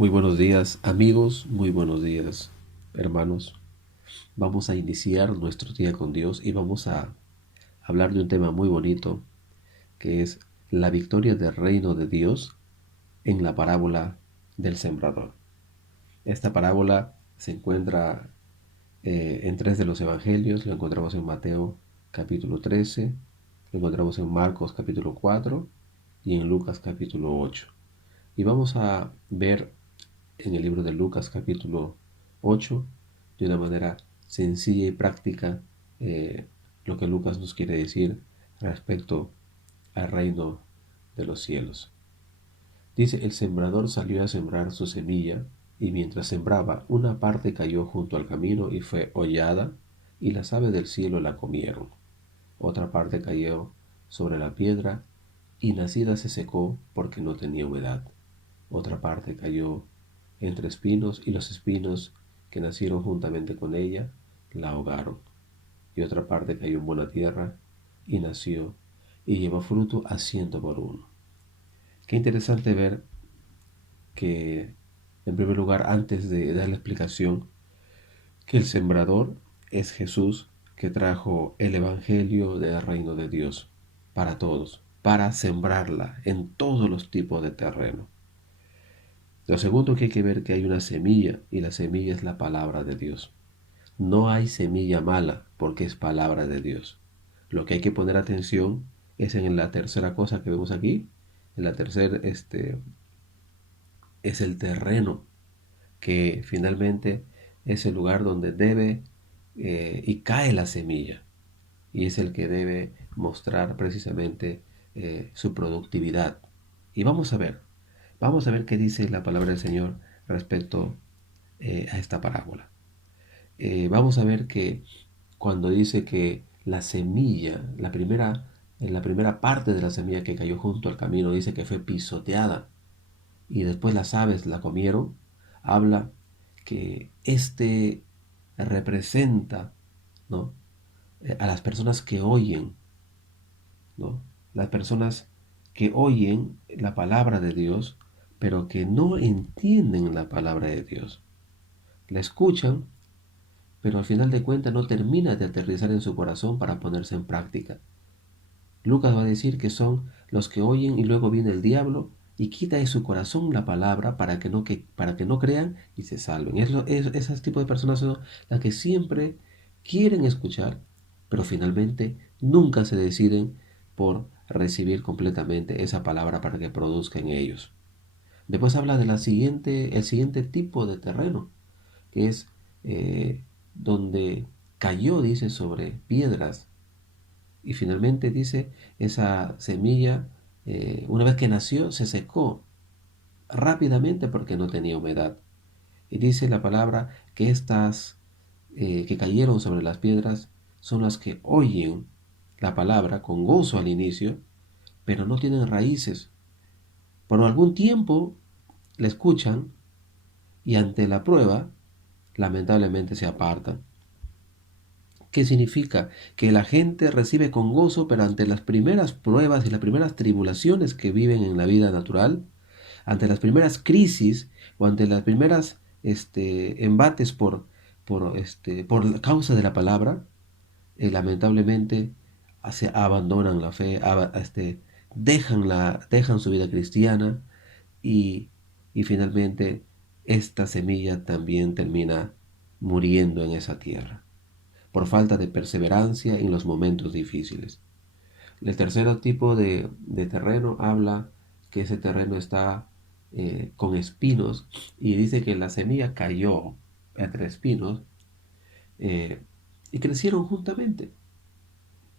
Muy buenos días amigos, muy buenos días hermanos. Vamos a iniciar nuestro día con Dios y vamos a hablar de un tema muy bonito que es la victoria del reino de Dios en la parábola del sembrador. Esta parábola se encuentra en tres de los evangelios. Lo encontramos en Mateo capítulo 13, lo encontramos en Marcos capítulo 4 y en Lucas capítulo 8. Y vamos a ver en el libro de Lucas capítulo 8 de una manera sencilla y práctica lo que Lucas nos quiere decir respecto al reino de los cielos. Dice, el sembrador salió a sembrar su semilla y mientras sembraba, una parte cayó junto al camino y fue hollada y las aves del cielo la comieron. Otra parte cayó sobre la piedra y nacida se secó porque no tenía humedad. Otra parte cayó entre espinos y los espinos que nacieron juntamente con ella la ahogaron. Y otra parte cayó en buena tierra y nació y llevó fruto a 100 por 1. Qué interesante ver que, en primer lugar, antes de dar la explicación, que el sembrador es Jesús, que trajo el Evangelio del reino de Dios para todos, para sembrarla en todos los tipos de terreno. Lo segundo que hay que ver que hay una semilla y la semilla es la palabra de Dios. No hay semilla mala porque es palabra de Dios. Lo que hay que poner atención es en la tercera cosa que vemos aquí. En la tercera es el terreno, que finalmente es el lugar donde debe y cae la semilla. Y es el que debe mostrar precisamente su productividad. Y vamos a ver qué dice la palabra del Señor respecto a esta parábola. Vamos a ver que cuando dice que la semilla, en la primera parte de la semilla que cayó junto al camino, dice que fue pisoteada y después las aves la comieron, habla que este representa, ¿no? A las personas que oyen, ¿no? Las personas que oyen la palabra de Dios, pero que no entienden la palabra de Dios. La escuchan, pero al final de cuentas no termina de aterrizar en su corazón para ponerse en práctica. Lucas va a decir que son los que oyen y luego viene el diablo y quita de su corazón la palabra para que no crean y se salven. Esos tipos de personas son las que siempre quieren escuchar, pero finalmente nunca se deciden por recibir completamente esa palabra para que produzca en ellos. Después habla de el siguiente tipo de terreno, que es donde cayó, dice, sobre piedras. Y finalmente dice, esa semilla, una vez que nació, se secó rápidamente porque no tenía humedad. Y dice la palabra que estas que cayeron sobre las piedras son las que oyen la palabra con gozo al inicio, pero no tienen raíces. Por algún tiempo la escuchan y ante la prueba, lamentablemente se apartan. ¿Qué significa? Que la gente recibe con gozo, pero ante las primeras pruebas y las primeras tribulaciones que viven en la vida natural, ante las primeras crisis o ante las primeras embates por causa de la palabra, lamentablemente se abandonan la fe, dejan su vida cristiana y, y finalmente esta semilla también termina muriendo en esa tierra por falta de perseverancia en los momentos difíciles. El tercer tipo de terreno habla que ese terreno está con espinos y dice que la semilla cayó entre espinos eh, y crecieron juntamente.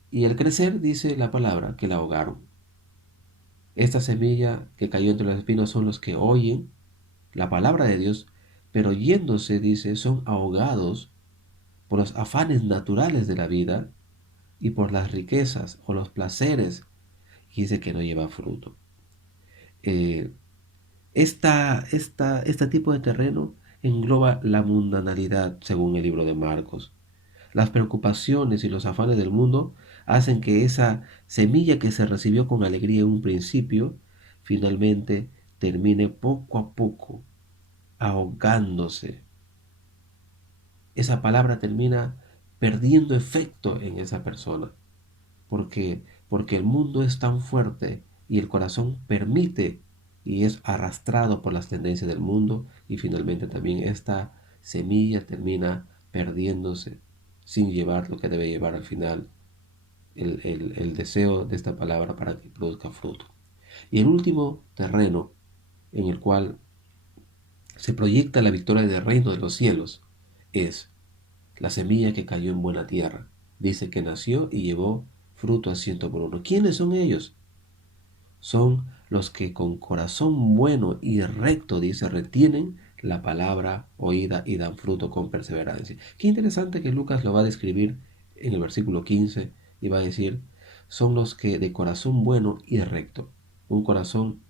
Y al crecer, dice la palabra, que la ahogaron. Esta semilla que cayó entre los espinos son los que oyen la palabra de Dios, pero yéndose, dice, son ahogados por los afanes naturales de la vida y por las riquezas o los placeres, y dice que no lleva fruto. Eh, este tipo de terreno engloba la mundanalidad, según el libro de Marcos. Las preocupaciones y los afanes del mundo hacen que esa semilla que se recibió con alegría en un principio, finalmente termine poco a poco ahogándose. Esa palabra termina perdiendo efecto en esa persona. Porque el mundo es tan fuerte y el corazón permite y es arrastrado por las tendencias del mundo, y finalmente también esta semilla termina perdiéndose sin llevar lo que debe llevar al final el deseo de esta palabra para que produzca fruto. Y el último terreno en el cual se proyecta la victoria del reino de los cielos es la semilla que cayó en buena tierra. Dice que nació y llevó fruto a 100 por 1. ¿Quiénes son ellos? Son los que con corazón bueno y recto, dice, retienen la palabra oída y dan fruto con perseverancia. Qué interesante que Lucas lo va a describir en el versículo 15 y va a decir, son los que de corazón bueno y recto, un corazón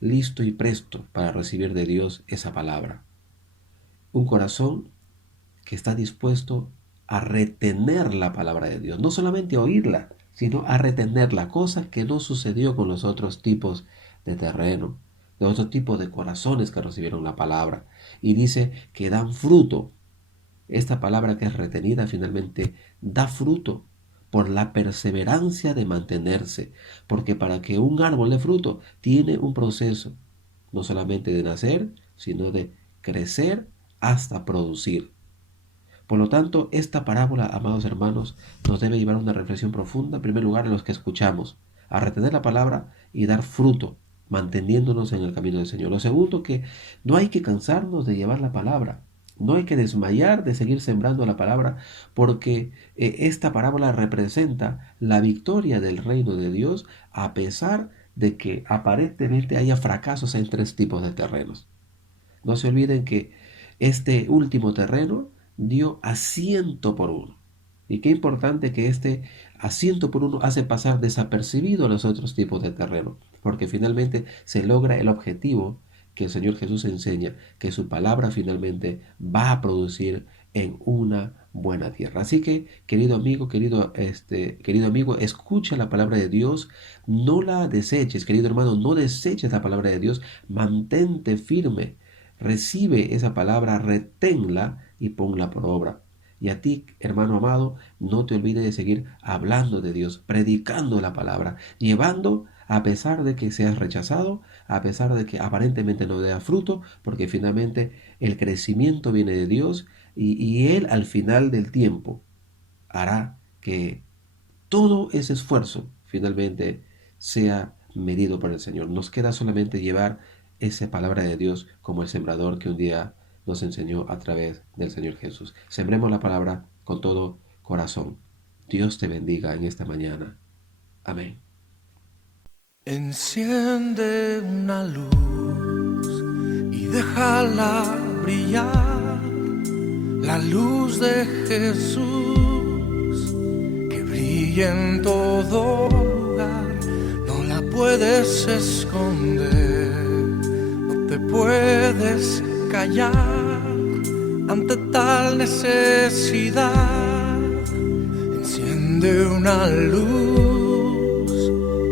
listo y presto para recibir de Dios esa palabra. Un corazón que está dispuesto a retener la palabra de Dios, no solamente a oírla, sino a retenerla, cosa que no sucedió con los otros tipos de terreno, de otros tipos de corazones que recibieron la palabra. Y dice que dan fruto. Esta palabra que es retenida finalmente da fruto por la perseverancia de mantenerse, porque para que un árbol dé fruto tiene un proceso, no solamente de nacer, sino de crecer hasta producir. Por lo tanto, esta parábola, amados hermanos, nos debe llevar a una reflexión profunda, en primer lugar, en los que escuchamos, a retener la palabra y dar fruto, manteniéndonos en el camino del Señor. Lo segundo, que no hay que cansarnos de llevar la palabra, no hay que desmayar de seguir sembrando la palabra, porque esta parábola representa la victoria del reino de Dios, a pesar de que aparentemente haya fracasos en 3 tipos de terrenos. No se olviden que este último terreno dio a 100 por 1. Y qué importante que este a 100 por 1 hace pasar desapercibido a los otros tipos de terreno, porque finalmente se logra el objetivo que el Señor Jesús enseña, que su palabra finalmente va a producir en una buena tierra. Así que, querido amigo, querido amigo, escucha la palabra de Dios, no la deseches, querido hermano, no deseches la palabra de Dios, mantente firme. Recibe esa palabra, reténla y ponla por obra. Y a ti, hermano amado, no te olvides de seguir hablando de Dios, predicando la palabra, llevando, a pesar de que seas rechazado, a pesar de que aparentemente no dé fruto, porque finalmente el crecimiento viene de Dios, y Él al final del tiempo hará que todo ese esfuerzo finalmente sea medido por el Señor. Nos queda solamente llevar esa palabra de Dios como el sembrador que un día nos enseñó a través del Señor Jesús. Sembremos la palabra con todo corazón. Dios te bendiga en esta mañana. Amén. Enciende una luz y déjala brillar, la luz de Jesús que brilla en todo lugar. No la puedes esconder, no te puedes callar ante tal necesidad. Enciende una luz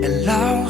en la